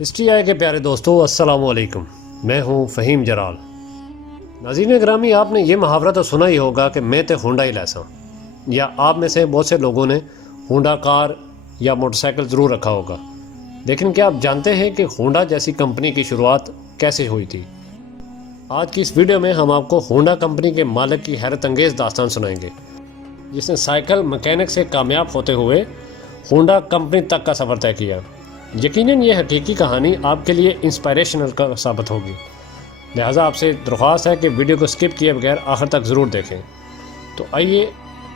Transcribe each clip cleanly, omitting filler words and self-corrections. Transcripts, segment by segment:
History آئے کے پیارے دوستو، السلام علیکم۔ میں ہوں فہیم جلال۔ ناظرین گرامی، آپ نے یہ محاورہ تو سنا ہی ہوگا کہ میں تے ہونڈا ہی لیسا، یا آپ میں سے بہت سے لوگوں نے ہونڈا کار یا موٹر سائیکل ضرور رکھا ہوگا، لیکن کیا آپ جانتے ہیں کہ ہونڈا جیسی کمپنی کی شروعات کیسے ہوئی تھی؟ آج کی اس ویڈیو میں ہم آپ کو ہونڈا کمپنی کے مالک کی حیرت انگیز داستان سنائیں گے، جس نے سائیکل مکینک سے کامیاب ہوتے ہوئے ہونڈا کمپنی تک کا سفر طے کیا۔ یقیناً یہ حقیقی کہانی آپ کے لیے انسپائریشنل کا ثابت ہوگی، لہٰذا آپ سے درخواست ہے کہ ویڈیو کو سکپ کیے بغیر آخر تک ضرور دیکھیں۔ تو آئیے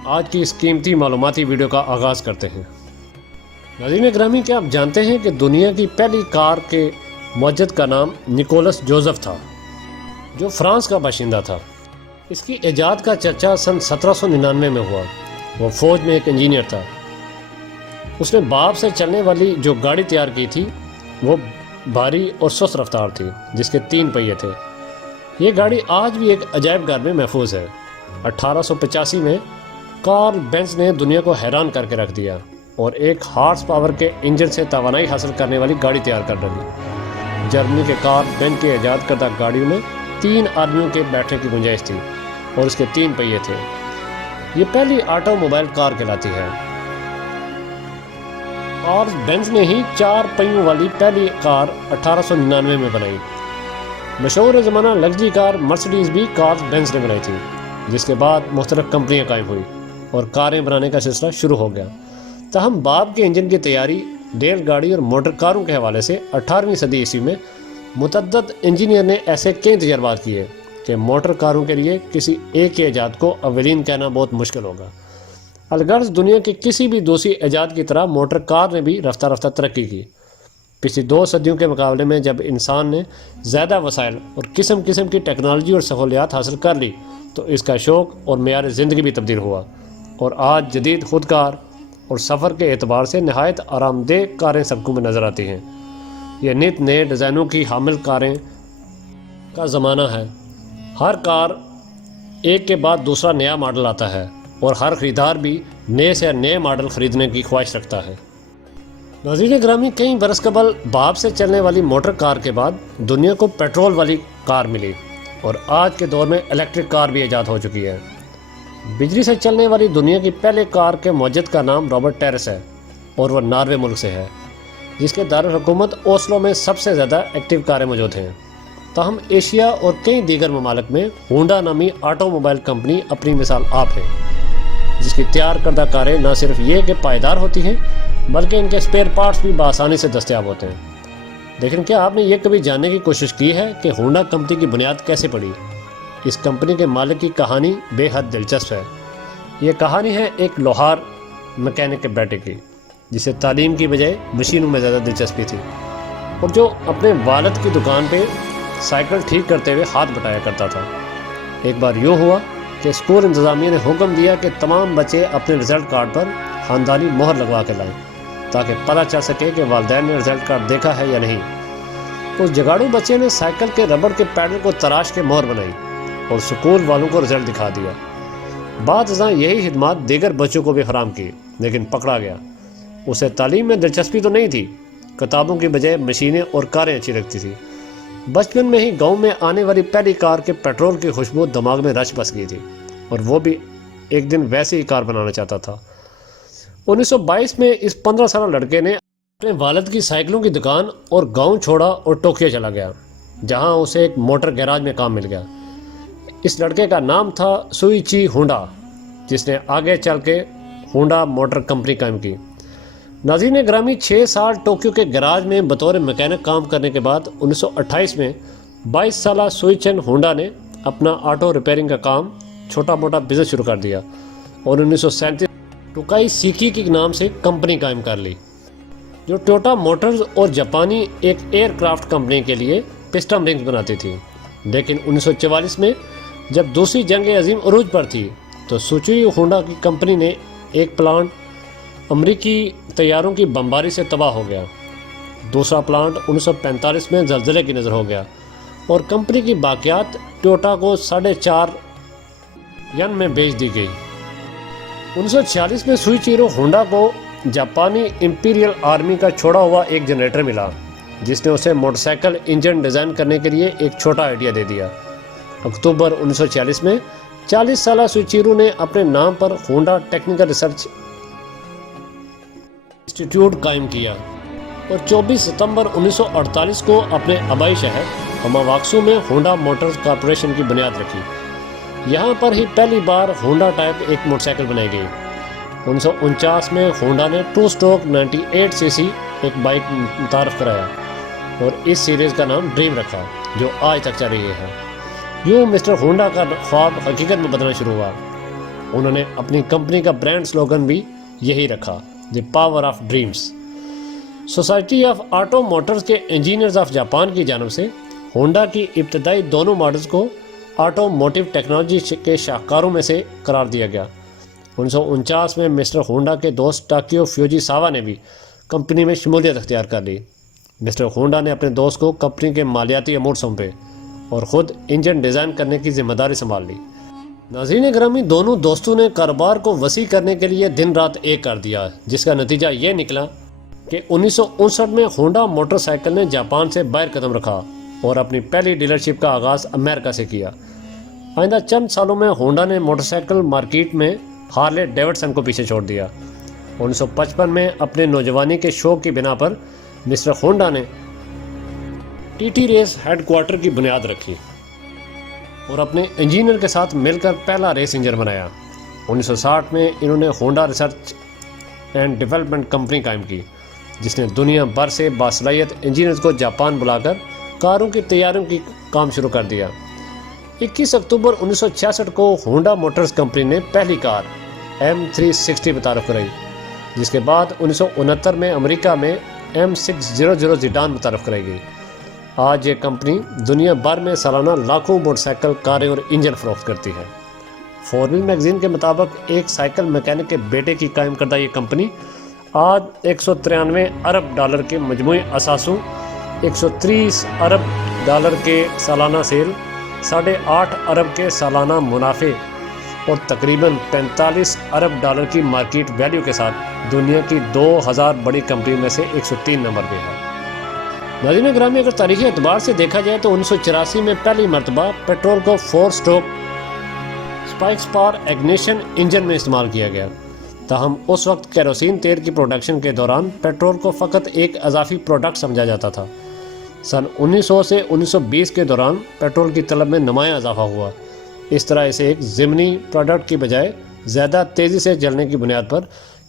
آج کی اس قیمتی معلوماتی ویڈیو کا آغاز کرتے ہیں۔ ناظرین گرامی، کیا آپ جانتے ہیں کہ دنیا کی پہلی کار کے موجد کا نام نکولس جوزف تھا، جو فرانس کا باشندہ تھا۔ اس کی ایجاد کا چرچا سن 1799 میں ہوا۔ وہ فوج میں ایک انجینئر تھا۔ اس نے باپ سے چلنے والی جو گاڑی تیار کی تھی وہ بھاری اور سست رفتار تھی، جس کے 3 پہیے تھے۔ یہ گاڑی آج بھی ایک عجائب گھر میں محفوظ ہے۔ 1885 میں کارل بینز نے دنیا کو حیران کر کے رکھ دیا اور ایک ہارس پاور کے انجن سے توانائی حاصل کرنے والی گاڑی تیار کر ڈالی۔ جرمنی کے کارل بینز کی ایجاد کردہ گاڑیوں میں 3 آدمیوں کے بیٹھنے کی گنجائش تھی اور اس کے 3 پہیے تھے۔ یہ پہلی آٹو موبائل کار کہلاتی ہے۔ کارل بینز نے ہی 4 پہیوں والی پہلی کار 1899 میں بنائی۔ مشہور زمانہ لگژری کار مرسڈیز بھی کارل بینز نے بنائی تھی، جس کے بعد مختلف کمپنیاں قائم ہوئی اور کاریں بنانے کا سلسلہ شروع ہو گیا۔ تاہم باپ کے انجن کی تیاری ریل گاڑی اور موٹر کاروں کے حوالے سے 18ویں صدی عیسوی میں متعدد انجینئر نے ایسے کئی تجربات کیے کہ موٹر کاروں کے لیے کسی ایک کی ایجاد کو اولین کہنا بہت مشکل ہوگا۔ الغرض دنیا کی کسی بھی دوسری ایجاد کی طرح موٹر کار نے بھی رفتہ رفتہ ترقی کی۔ پچھلی 2 صدیوں کے مقابلے میں جب انسان نے زیادہ وسائل اور قسم قسم کی ٹیکنالوجی اور سہولیات حاصل کر لی تو اس کا شوق اور معیار زندگی بھی تبدیل ہوا، اور آج جدید خودکار اور سفر کے اعتبار سے نہایت آرام دہ کاریں سڑکوں میں نظر آتی ہیں۔ یہ نت نئے ڈیزائنوں کی حامل کاریں کا زمانہ ہے۔ ہر کار ایک کے بعد دوسرا نیا ماڈل آتا ہے اور ہر خریدار بھی نئے سے نئے ماڈل خریدنے کی خواہش رکھتا ہے۔ ناظرین گرامی، کئی برس قبل باپ سے چلنے والی موٹر کار کے بعد دنیا کو پیٹرول والی کار ملی، اور آج کے دور میں الیکٹرک کار بھی ایجاد ہو چکی ہے۔ بجلی سے چلنے والی دنیا کی پہلے کار کے موجد کا نام رابرٹ ٹیرس ہے، اور وہ ناروے ملک سے ہے، جس کے دارالحکومت اوسلو میں سب سے زیادہ ایکٹیو کاریں موجود ہیں۔ تاہم ایشیا اور کئی دیگر ممالک میں ہونڈا نامی آٹو موبائل کمپنی اپنی مثال آپ ہے، جس کی تیار کردہ کاریں نہ صرف یہ کہ پائیدار ہوتی ہیں بلکہ ان کے اسپیئر پارٹس بھی بآسانی سے دستیاب ہوتے ہیں۔ لیکن کیا آپ نے یہ کبھی جاننے کی کوشش کی ہے کہ ہونڈا کمپنی کی بنیاد کیسے پڑی؟ اس کمپنی کے مالک کی کہانی بے حد دلچسپ ہے۔ یہ کہانی ہے ایک لوہار مکینک کے بیٹے کی، جسے تعلیم کی بجائے مشینوں میں زیادہ دلچسپی تھی، اور جو اپنے والد کی دکان پہ سائیکل ٹھیک کرتے ہوئے ہاتھ بٹایا کرتا تھا۔ ایک بار یوں ہوا کہ اسکول انتظامیہ نے حکم دیا کہ تمام بچے اپنے رزلٹ کارڈ پر خاندانی مہر لگوا کے لائیں، تاکہ پتہ چل سکے کہ والدین نے رزلٹ کارڈ دیکھا ہے یا نہیں۔ تو اس جگاڑو بچے نے سائیکل کے ربڑ کے پیڈل کو تراش کے مہر بنائی اور اسکول والوں کو رزلٹ دکھا دیا۔ بعد ازاں یہی خدمات دیگر بچوں کو بھی فراہم کی، لیکن پکڑا گیا۔ اسے تعلیم میں دلچسپی تو نہیں تھی، کتابوں کی بجائے مشینیں اور کاریں اچھی لگتی تھی۔ بچپن میں ہی گاؤں میں آنے والی پہلی کار کے پیٹرول کی خوشبو دماغ میں رچ بس گئی تھی، اور وہ بھی ایک دن ویسی ہی کار بنانا چاہتا تھا۔ 1922 میں اس 15 سالہ لڑکے نے اپنے والد کی سائیکلوں کی دکان اور گاؤں چھوڑا اور ٹوکیو چلا گیا، جہاں اسے ایک موٹر گیراج میں کام مل گیا۔ اس لڑکے کا نام تھا سوئیچی ہونڈا، جس نے آگے چل کے ہونڈا موٹر کمپنی قائم کی۔ ناظرین گرامی، 6 سال ٹوکیو کے گیراج میں بطور مکینک کام کرنے کے بعد 1928 میں 22 سالہ سوئیچن ہونڈا نے اپنا آٹو ریپیئرنگ کا کام چھوٹا موٹا بزنس شروع کر دیا، اور 1937 ٹوکائی سیکی کے نام سے کمپنی قائم کر لی، جو ٹوٹا موٹرز اور جاپانی ایک ایئر کرافٹ کمپنی کے لیے پسٹن رنگز بناتی تھی۔ لیکن 1944 میں جب دوسری جنگ عظیم عروج پر تھی تو سوچی ہونڈا کی کمپنی نے ایک پلانٹ امریکی طیاروں کی بمباری سے تباہ ہو گیا۔ دوسرا پلانٹ 1945 میں زلزلے کی نظر ہو گیا، اور کمپنی کی باقیات ٹوٹا کو 4.5 ین میں بیچ دی گئی۔ 1946 میں سوئیچیرو ہونڈا کو جاپانی امپیریل آرمی کا چھوڑا ہوا ایک جنریٹر ملا، جس نے اسے موٹر سائیکل انجن ڈیزائن کرنے کے لیے ایک چھوٹا آئیڈیا دے دیا۔ اکتوبر 1946 میں 40 سالہ سوئچیرو نے اپنے نام پر ہونڈا ٹیکنیکل ریسرچ انسٹیٹیوٹ قائم کیا اور 24 ستمبر 1948 کو اپنے آبائی شہر ہماواکسو میں ہونڈا موٹرز کارپوریشن کی بنیاد رکھی۔ یہاں پر ہی پہلی بار ہونڈا ٹائپ ایک موٹر سائیکل بنائی گئی۔ 1949 میں ہونڈا نے 2 اسٹروک 98 سی سی ایک بائک متعارف کرایا اور اس سیریز کا نام ڈریم رکھا، جو آج تک چل رہی ہے۔ یوں مسٹر ہونڈا کا خواب حقیقت میں بدلنا شروع ہوا۔ انہوں نے اپنی کمپنی کا برانڈ سلوگن بھی یہی رکھا، the power of dreams. Society of auto Motors کے انجینئرز آف جاپان کی جانب سے ہونڈا کی ابتدائی دونوں ماڈلز کو آٹو موٹیو ٹیکنالوجی کے شاہکاروں میں سے قرار دیا گیا۔ 1949 میں مسٹر ہونڈا کے دوست ٹاکیو فیوجی ساوا نے بھی کمپنی میں شمولیت اختیار کر لی۔ مسٹر ہونڈا نے اپنے دوست کو کمپنی کے مالیاتی امور سونپے اور خود انجن ڈیزائن کرنے کی ذمہ داری سنبھال لی۔ ناظرین گرامی، دونوں دوستوں نے کاروبار کو وسیع کرنے کے لیے دن رات ایک کر دیا، جس کا نتیجہ یہ نکلا کہ 1959 میں ہونڈا موٹر سائیکل نے جاپان سے باہر قدم رکھا اور اپنی پہلی ڈیلرشپ کا آغاز امریکہ سے کیا۔ آئندہ چند سالوں میں ہونڈا نے موٹر سائیکل مارکیٹ میں ہارلے ڈیوڈسن کو پیچھے چھوڑ دیا۔ 1955 میں اپنے نوجوانی کے شوق کی بنا پر مسٹر ہونڈا نے T T race headquarter کی بنیاد رکھی اور اپنے انجینئر کے ساتھ مل کر پہلا ریس انجن بنایا۔ 1960 میں انہوں نے Honda research and development company قائم کی، جس نے دنیا بھر سے باصلاحیت انجینئرز کو جاپان بلا کر کاروں کی تیاریوں کی کام شروع کر دیا۔ 21 اکتوبر 1966 کو ہونڈا موٹرز کمپنی نے پہلی کار M360 متعارف کرائی، جس کے بعد 1969 میں امریکہ میں M600 زیڈان متعارف کرائی گئی۔ آج یہ کمپنی دنیا بھر میں سالانہ لاکھوں موٹر سائیکل، کاریں اور انجن فروخت کرتی ہے۔ فورن میگزین کے مطابق ایک سائیکل میکینک کے بیٹے کی قائم کردہ یہ کمپنی آج 193 ارب ڈالر کے مجموعی اثاثوں، 130 ارب ڈالر کے سالانہ سیل، 8.5 ارب کے سالانہ منافع اور تقریباً 45 ارب ڈالر کی مارکیٹ ویلیو کے ساتھ دنیا کی 2000 بڑی کمپنی میں سے 103 نمبر پہ ہے۔ ناظرین گرامی، اگر تاریخی اعتبار سے دیکھا جائے تو 1984 میں پہلی مرتبہ پیٹرول کو 4 اسٹروک اسپائکس پار ایگنیشن انجن میں استعمال کیا گیا۔ تاہم اس وقت کیروسین تیل کی پروڈکشن کے دوران پیٹرول کو فقط ایک اضافی پروڈکٹ سمجھا جاتا تھا۔ سن 1900 سے 1920 کے دوران پیٹرول کی طلب میں نمایاں اضافہ ہوا۔ اس طرح اسے ایک ضمنی پروڈکٹ کی بجائے زیادہ تیزی سے جلنے کی بنیاد پر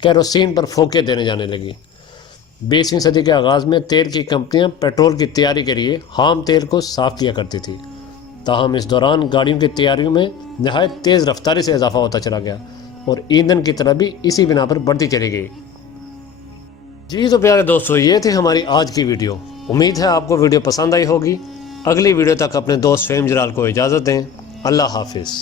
کیروسین پر فوکے دینے جانے لگی۔ 20ویں صدی کے آغاز میں تیل کی کمپنیاں پیٹرول کی تیاری کے لیے خام تیل کو صاف کیا کرتی تھی۔ تاہم اس دوران گاڑیوں کی تیاریوں میں نہایت تیز رفتاری سے اضافہ ہوتا چلا گیا اور ایندھن کی طلب بھی اسی بنا پر بڑھتی چلی گئی۔ جی تو پیارے دوستو، یہ تھی ہماری آج کی ویڈیو۔ امید ہے آپ کو ویڈیو پسند آئی ہوگی۔ اگلی ویڈیو تک اپنے دوست فہیم جلال کو اجازت دیں۔ اللہ حافظ۔